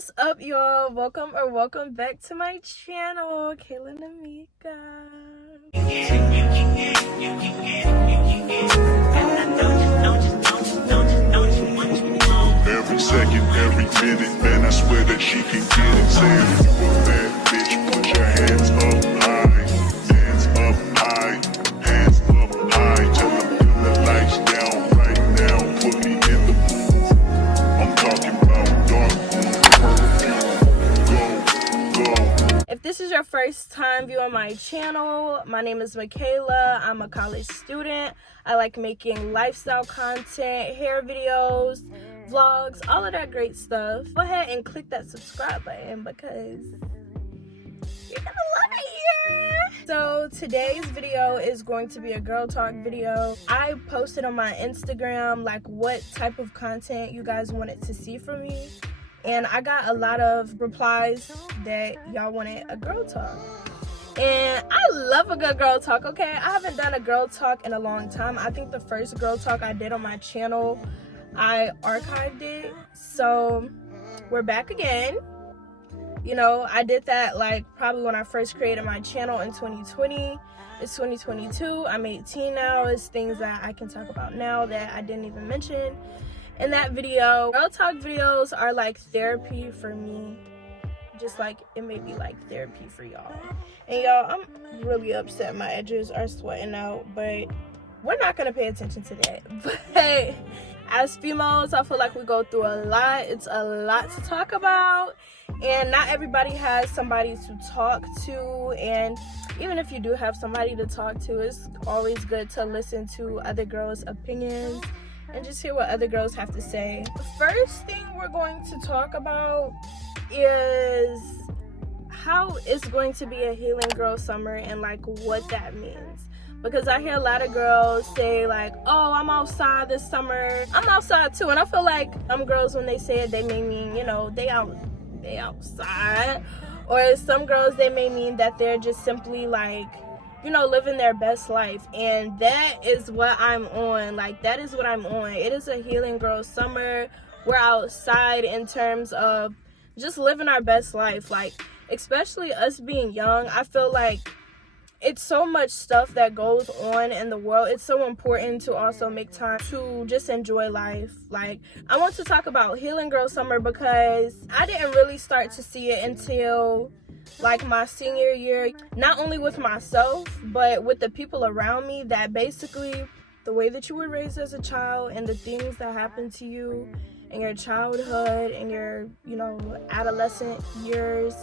What's up, y'all? Welcome back to my channel, Kayla and Amika. Every second, every minute, man, I swear that she can get it. Saying you a bad bitch, put your hands up high, hands up high, hands up high. Tell them dim the lights down right now, put me in the mood. I'm talking about dark room, perfume. Go. If this is your first time viewing my channel, my name is Michaela. I'm a college student. I like making lifestyle content, hair videos, vlogs, all of that great stuff. Go ahead and click that subscribe button because you're gonna love it here. So today's video is going to be a girl talk video. I posted on my Instagram like what type of content you guys wanted to see from me, and I got a lot of replies that y'all wanted a girl talk. And I love a good girl talk, okay? I haven't done a girl talk in a long time. I think the first girl talk I did on my channel, I archived it. So we're back again. You know, I did that like probably when I first created my channel in 2020. It's 2022. I'm 18 now. It's things that I can talk about now that I didn't even mention in that video. Girl talk videos are like therapy for me. Just like it may be like therapy for y'all. And y'all, I'm really upset my edges are sweating out, but we're not gonna pay attention to that. But as females, I feel like we go through a lot. It's a lot to talk about, and not everybody has somebody to talk to. And even if you do have somebody to talk to, it's always good to listen to other girls' opinions and just hear what other girls have to say. The first thing we're going to talk about is how it's going to be a healing girl summer and like what that means. Because I hear a lot of girls say like, oh, I'm outside this summer. I'm outside too. And I feel like some girls, when they say it, they may mean, you know, they outside. Or some girls, they may mean that they're just simply like, you know, living their best life. And that is what I'm on. Like, that is what I'm on. It is a healing girl summer. We're outside in terms of just living our best life. Like, especially us being young, I feel like it's so much stuff that goes on in the world. It's so important to also make time to just enjoy life. Like, I want to talk about healing girl summer because I didn't really start to see it until like my senior year, not only with myself but with the people around me. That basically the way that you were raised as a child and the things that happened to you in your childhood and your, you know, adolescent years,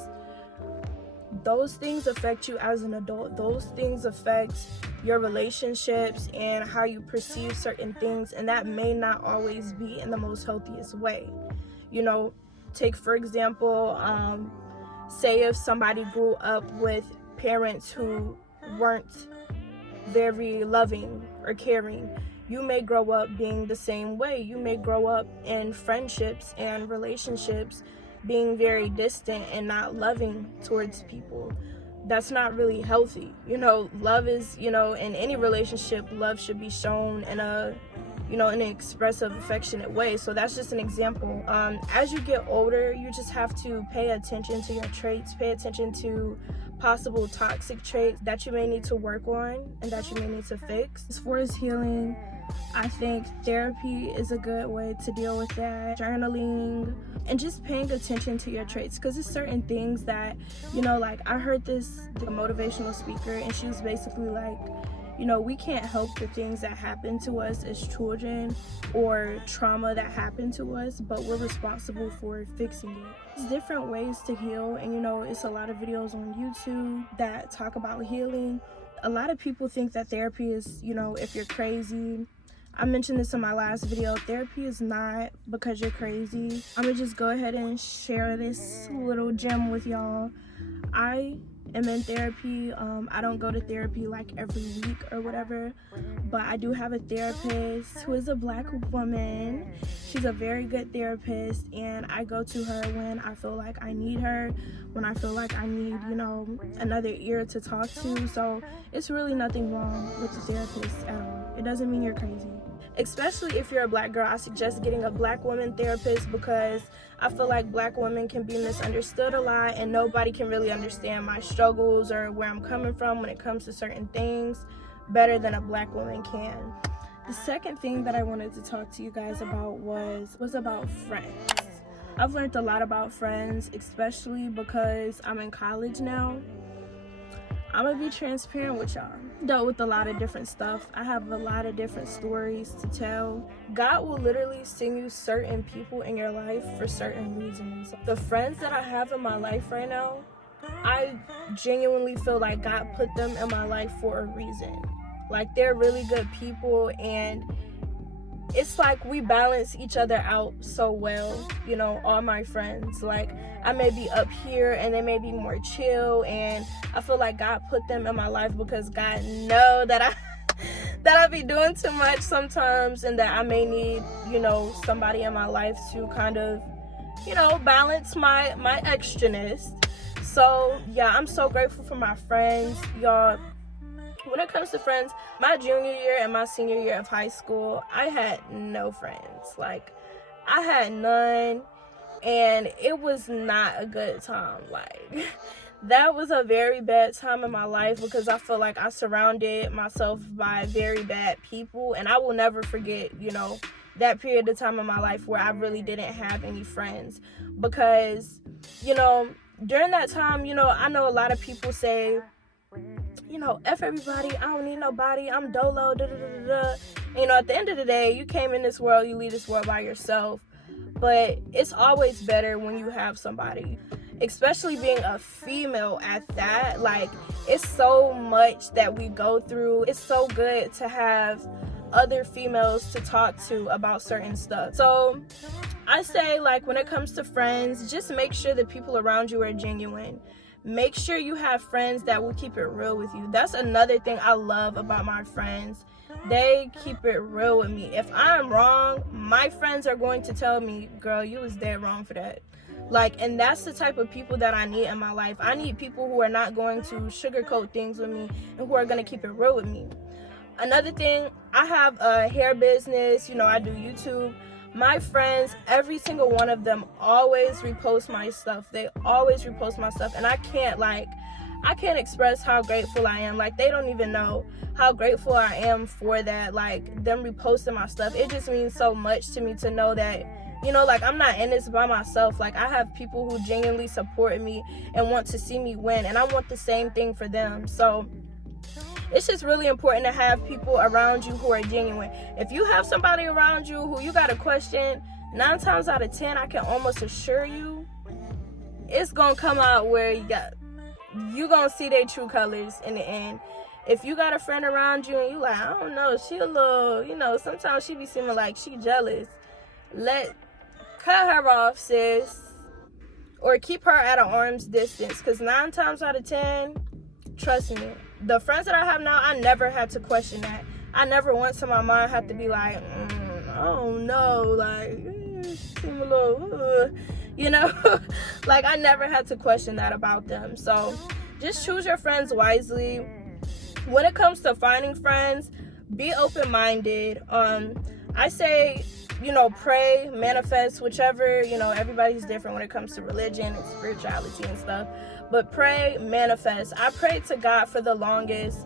those things affect you as an adult. Those things affect your relationships and how you perceive certain things, and that may not always be in the most healthiest way. You know, take for example, say if somebody grew up with parents who weren't very loving or caring, you may grow up being the same way. You may grow up in friendships and relationships being very distant and not loving towards people. That's not really healthy. You know, love is, you know, in any relationship, love should be shown in a, you know, in an expressive, affectionate way. So that's just an example. As you get older, you just have to pay attention to your traits, pay attention to possible toxic traits that you may need to work on and that you may need to fix. As far as healing, I think therapy is a good way to deal with that. Journaling and just paying attention to your traits, because it's certain things that, you know, like I heard the motivational speaker, and she was basically like, you know, we can't help the things that happen to us as children or trauma that happened to us, but we're responsible for fixing it. There's different ways to heal, and you know, it's a lot of videos on YouTube that talk about healing. A lot of people think that therapy is, you know, if you're crazy. I mentioned this in my last video. Therapy is not because you're crazy. I'm gonna just go ahead and share this little gem with y'all. I am in therapy. I don't go to therapy like every week or whatever, but I do have a therapist who is a Black woman. She's a very good therapist, and I go to her when I feel like I need her, when I feel like I need, you know, another ear to talk to. So it's really nothing wrong with the therapist at all. It doesn't mean you're crazy. Especially if you're a black girl, I suggest getting a black woman therapist, because I feel like black women can be misunderstood a lot, and nobody can really understand my struggles or where I'm coming from when it comes to certain things better than a black woman can. The second thing that I wanted to talk to you guys about was about friends. I've learned a lot about friends, especially because I'm in college now. I'm gonna be transparent with y'all. Dealt with a lot of different stuff. I have a lot of different stories to tell. God will literally send you certain people in your life for certain reasons. The friends that I have in my life right now, I genuinely feel like God put them in my life for a reason. Like, they're really good people, and it's like we balance each other out so well, you know, all my friends. Like, I may be up here and they may be more chill, and I feel like God put them in my life because God know that I be doing too much sometimes, and that I may need, you know, somebody in my life to kind of, you know, balance my extraness. So yeah, I'm so grateful for my friends, y'all. When it comes to friends, my junior year and my senior year of high school, I had no friends. Like, I had none, and it was not a good time. Like, that was a very bad time in my life, because I feel like I surrounded myself by very bad people, and I will never forget, you know, that period of time in my life where I really didn't have any friends. Because, you know, during that time, you know, I know a lot of people say, you know, F everybody, I don't need nobody, I'm dolo, da da da da. You know, at the end of the day, you came in this world, you leave this world by yourself. But it's always better when you have somebody, especially being a female at that. Like, it's so much that we go through. It's so good to have other females to talk to about certain stuff. So I say, like, when it comes to friends, just make sure the people around you are genuine. Make sure you have friends that will keep it real with you. That's another thing I love about my friends. They keep it real with me. If I'm wrong, my friends are going to tell me, girl, you was dead wrong for that. Like, and that's the type of people that I need in my life. I need people who are not going to sugarcoat things with me, and who are going to keep it real with me. Another thing, I have a hair business, you know, I do YouTube. My friends, every single one of them always repost my stuff. They always repost my stuff, and I can't express how grateful I am. Like, they don't even know how grateful I am for that, like, them reposting my stuff. It just means so much to me to know that, you know, like, I'm not in this by myself. Like, I have people who genuinely support me and want to see me win, and I want the same thing for them. So it's just really important to have people around you who are genuine. If you have somebody around you who you got a question, 9 times out of 10, I can almost assure you, it's gonna come out where you gonna see their true colors in the end. If you got a friend around you and you like, I don't know, she a little, you know, sometimes she be seeming like she jealous, cut her off, sis, or keep her at an arm's distance. Because 9 times out of 10, trust me, the friends that I have now, I never had to question that. I never once in my mind had to be like, I don't know, like, seem a little, you know, like, I never had to question that about them. So just choose your friends wisely. When it comes to finding friends, be open-minded. I say, you know, pray, manifest, whichever, you know, everybody's different when it comes to religion and spirituality and stuff. But pray, manifest. I prayed to God for the longest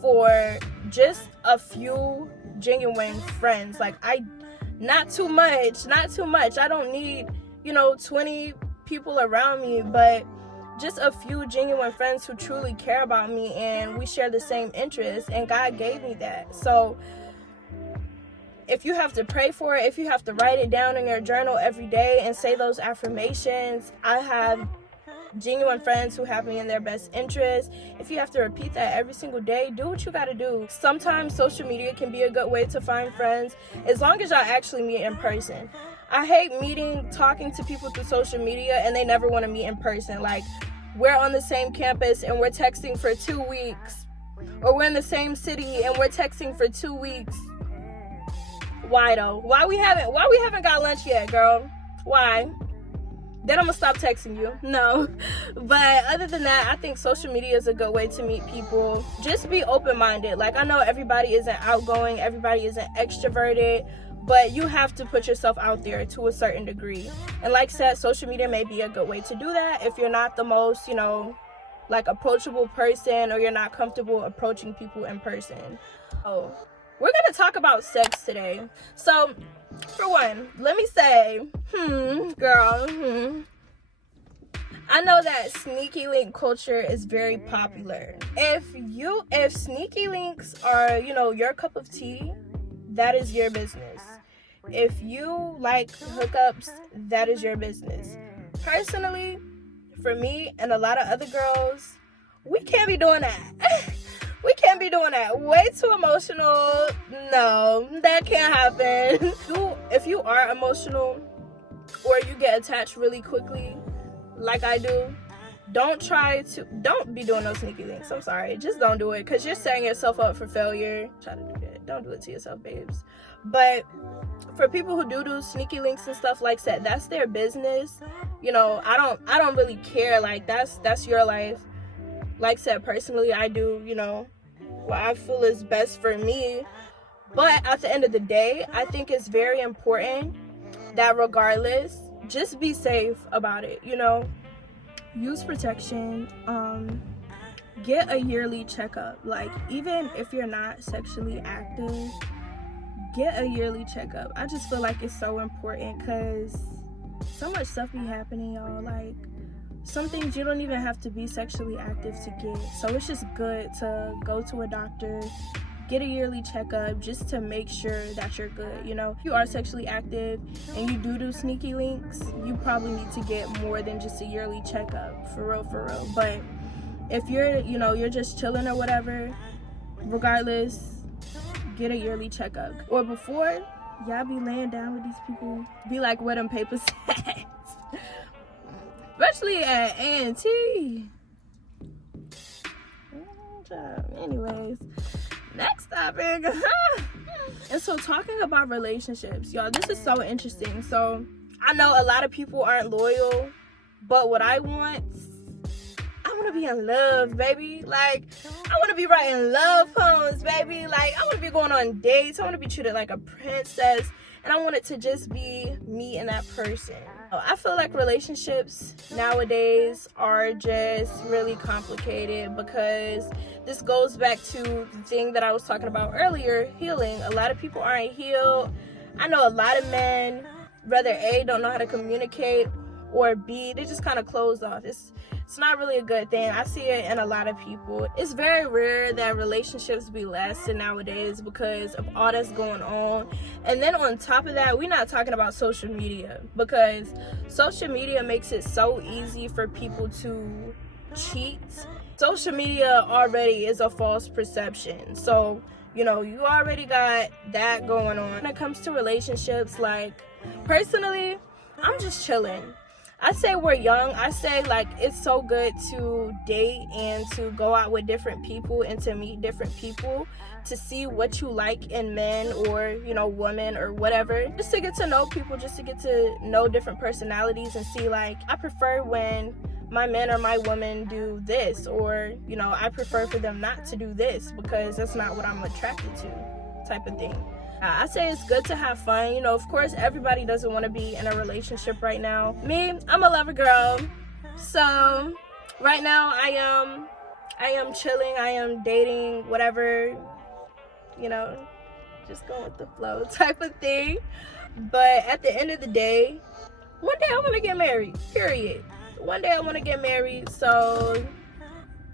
for just a few genuine friends. Like, not too much. I don't need, you know, 20 people around me, but just a few genuine friends who truly care about me, and we share the same interests, and God gave me that. So if you have to pray for it, if you have to write it down in your journal every day and say those affirmations, I have genuine friends who have me in their best interest. If you have to repeat that every single day, do what you gotta do. Sometimes social media can be a good way to find friends, as long as y'all actually meet in person. I hate talking to people through social media and they never want to meet in person. Like, we're on the same campus and we're texting for 2 weeks, or we're in the same city and we're texting for 2 weeks. Why though? Why we haven't got lunch yet, girl? Why? then I'm gonna stop texting you. No. But other than that, I think social media is a good way to meet people. Just be open-minded. Like, I know everybody isn't outgoing, everybody isn't extroverted, but you have to put yourself out there to a certain degree. And like I said, social media may be a good way to do that if you're not the most, you know, like, approachable person, or you're not comfortable approaching people in person. Oh, we're gonna talk about sex today. So, for one, let me say, girl, I know that sneaky link culture is very popular. If sneaky links are, you know, your cup of tea, that is your business. If you like hookups, that is your business. Personally, for me and a lot of other girls, we can't be doing that. We can't be doing that. Way too emotional. No, that can't happen. If you are emotional or you get attached really quickly, like I do, don't be doing those sneaky links. I'm sorry. Just don't do it, because you're setting yourself up for failure. Try to do that. Don't do it to yourself, babes. But for people who do sneaky links and stuff like that, that's their business. You know, I don't really care. Like, that's your life. Like I said, personally, I do, you know, what I feel is best for me. But at the end of the day, I think it's very important that regardless, just be safe about it, you know. Use protection. Get a yearly checkup. Like, even if you're not sexually active, get a yearly checkup. I just feel like it's so important, because so much stuff be happening, y'all. Like, some things you don't even have to be sexually active to get. So it's just good to go to a doctor, get a yearly checkup, just to make sure that you're good. You know, if you are sexually active and you do sneaky links, you probably need to get more than just a yearly checkup, for real. But if you're, you know, you're just chilling or whatever, regardless, get a yearly checkup. Or before, y'all be laying down with these people, be like, where them papers at? Especially at A&T. Anyways, next topic. And so, talking about relationships, y'all, this is so interesting. So, I know a lot of people aren't loyal, but what I want to be in love, baby. Like, I want to be writing love poems, baby. Like, I want to be going on dates. I want to be treated like a princess, and I want it to just be me and that person. I feel like relationships nowadays are just really complicated, because this goes back to the thing that I was talking about earlier, healing. A lot of people aren't healed. I know a lot of men, whether A, don't know how to communicate, or B, they just kind of closed off. It's not really a good thing. I see it in a lot of people. It's very rare that relationships be lasting nowadays because of all that's going on. And then on top of that, we're not talking about social media, because social media makes it so easy for people to cheat. Social media already is a false perception. So, you know, you already got that going on. When it comes to relationships, like, personally, I'm just chilling. I say we're young. I say, like, it's so good to date and to go out with different people and to meet different people, to see what you like in men or, you know, women or whatever. Just to get to know people, just to get to know different personalities and see, like, I prefer when my men or my women do this, or, you know, I prefer for them not to do this because that's not what I'm attracted to, type of thing. I say it's good to have fun. You know, of course, everybody doesn't want to be in a relationship right now. Me, I'm a lover girl. So right now I am chilling. I am dating, whatever, you know, just going with the flow type of thing. But at the end of the day, one day I want to get married, period. One day I want to get married. So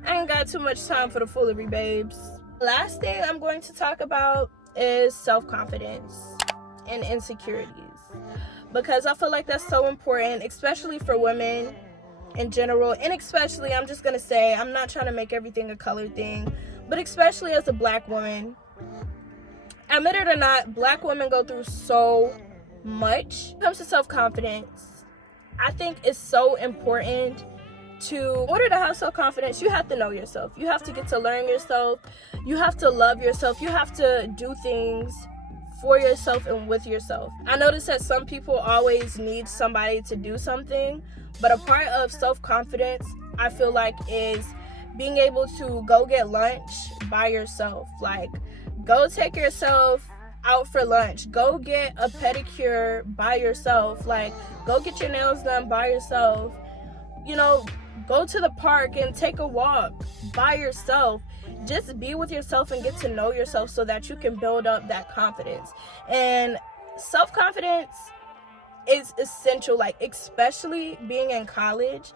I ain't got too much time for the foolery, babes. Last thing I'm going to talk about is self-confidence and insecurities, because I feel like that's so important, especially for women in general, and especially, I'm just gonna say, I'm not trying to make everything a color thing, but especially as a black woman, admit it or not, black women go through so much. When it comes to self-confidence, I think it's so important. In order to have self-confidence, you have to know yourself. You have to get to learn yourself. You have to love yourself. You have to do things for yourself and with yourself. I notice that some people always need somebody to do something, but a part of self-confidence, I feel like, is being able to go get lunch by yourself. Like, go take yourself out for lunch, go get a pedicure by yourself, like go get your nails done by yourself, you know, go to the park and take a walk by yourself. Just be with yourself and get to know yourself so that you can build up that confidence. And self-confidence is essential, like especially being in college.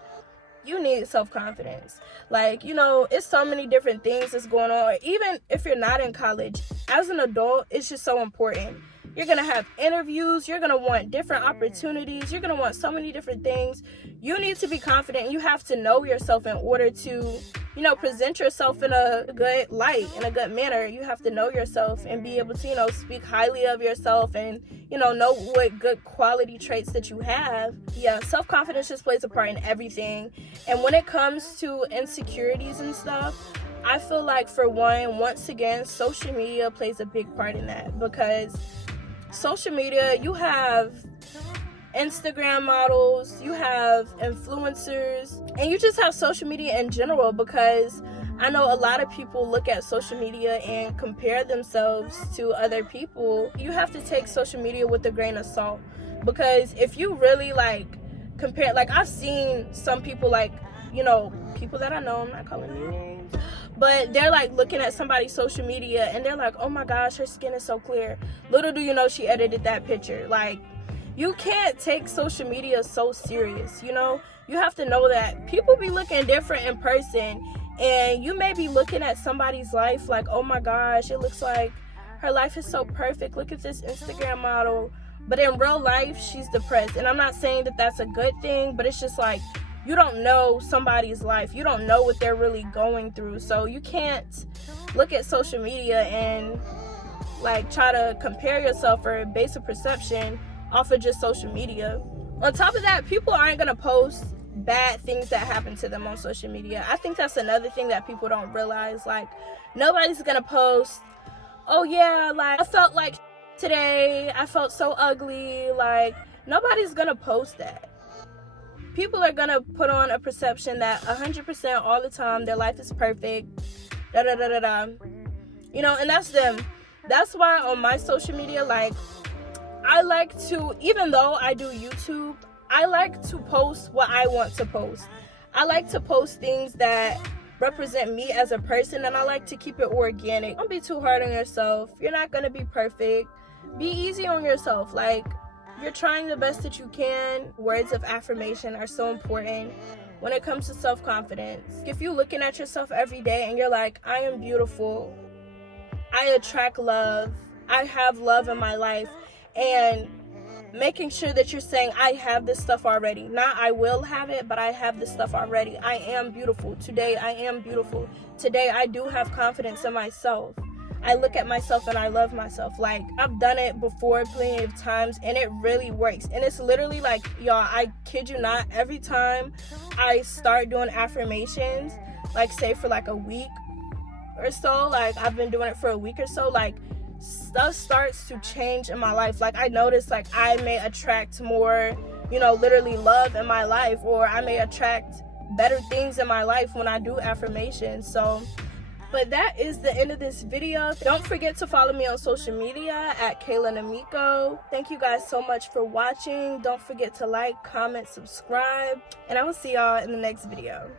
You need self-confidence. Like, you know, it's so many different things that's going on. Even if you're not in college, as an adult, it's just so important. You're gonna have interviews, you're gonna want different opportunities, you're gonna want so many different things. You need to be confident. You have to know yourself in order to, you know, present yourself in a good light, in a good manner. You have to know yourself and be able to, you know, speak highly of yourself and, you know what good quality traits that you have. Yeah, self-confidence just plays a part in everything. And when it comes to insecurities and stuff, I feel like, for one, once again, social media plays a big part in that, because social media, you have Instagram models, you have influencers, and you just have social media in general, because I know a lot of people look at social media and compare themselves to other people. You have to take social media with a grain of salt, because if you really like compare, like I've seen some people, like, you know, people that I know, I'm not calling you names, but they're like looking at somebody's social media and they're like, oh my gosh, her skin is so clear. Little do you know, she edited that picture. Like, you can't take social media so serious, you know? You have to know that people be looking different in person, and you may be looking at somebody's life like, oh my gosh, it looks like her life is so perfect. Look at this Instagram model. But in real life, she's depressed. And I'm not saying that that's a good thing, but it's just like, you don't know somebody's life. You don't know what they're really going through. So you can't look at social media and like try to compare yourself or base a perception off of just social media. On top of that, people aren't gonna post bad things that happen to them on social media. I think that's another thing that people don't realize. Like, nobody's gonna post, oh yeah, like I felt like today, I felt so ugly. Like, nobody's gonna post that. People are gonna put on a perception that 100% all the time their life is perfect, da da da da da, you know, and that's them. That's why on my social media, like, I like to, even though I do YouTube, I like to post what I want to post. I like to post things that represent me as a person, and I like to keep it organic. Don't be too hard on yourself. You're not gonna be perfect. Be easy on yourself. Like, you're trying the best that you can. Words of affirmation are so important when it comes to self-confidence. If you're looking at yourself every day and you're like, I am beautiful, I attract love, I have love in my life, and making sure that you're saying, I have this stuff already. Not I will have it, but I have this stuff already. I am beautiful. Today I am beautiful. Today I do have confidence in myself. I look at myself and I love myself. Like, I've done it before plenty of times, and it really works. And it's literally like, y'all, I kid you not, every time I start doing affirmations, like say for like a week or so, like I've been doing it for a week or so, like stuff starts to change in my life. Like, I notice like I may attract more, you know, literally love in my life, or I may attract better things in my life when I do affirmations. So, but that is the end of this video. Don't forget to follow me on social media at Kayla Namiko. Thank you guys so much for watching. Don't forget to like, comment, subscribe, and I will see y'all in the next video.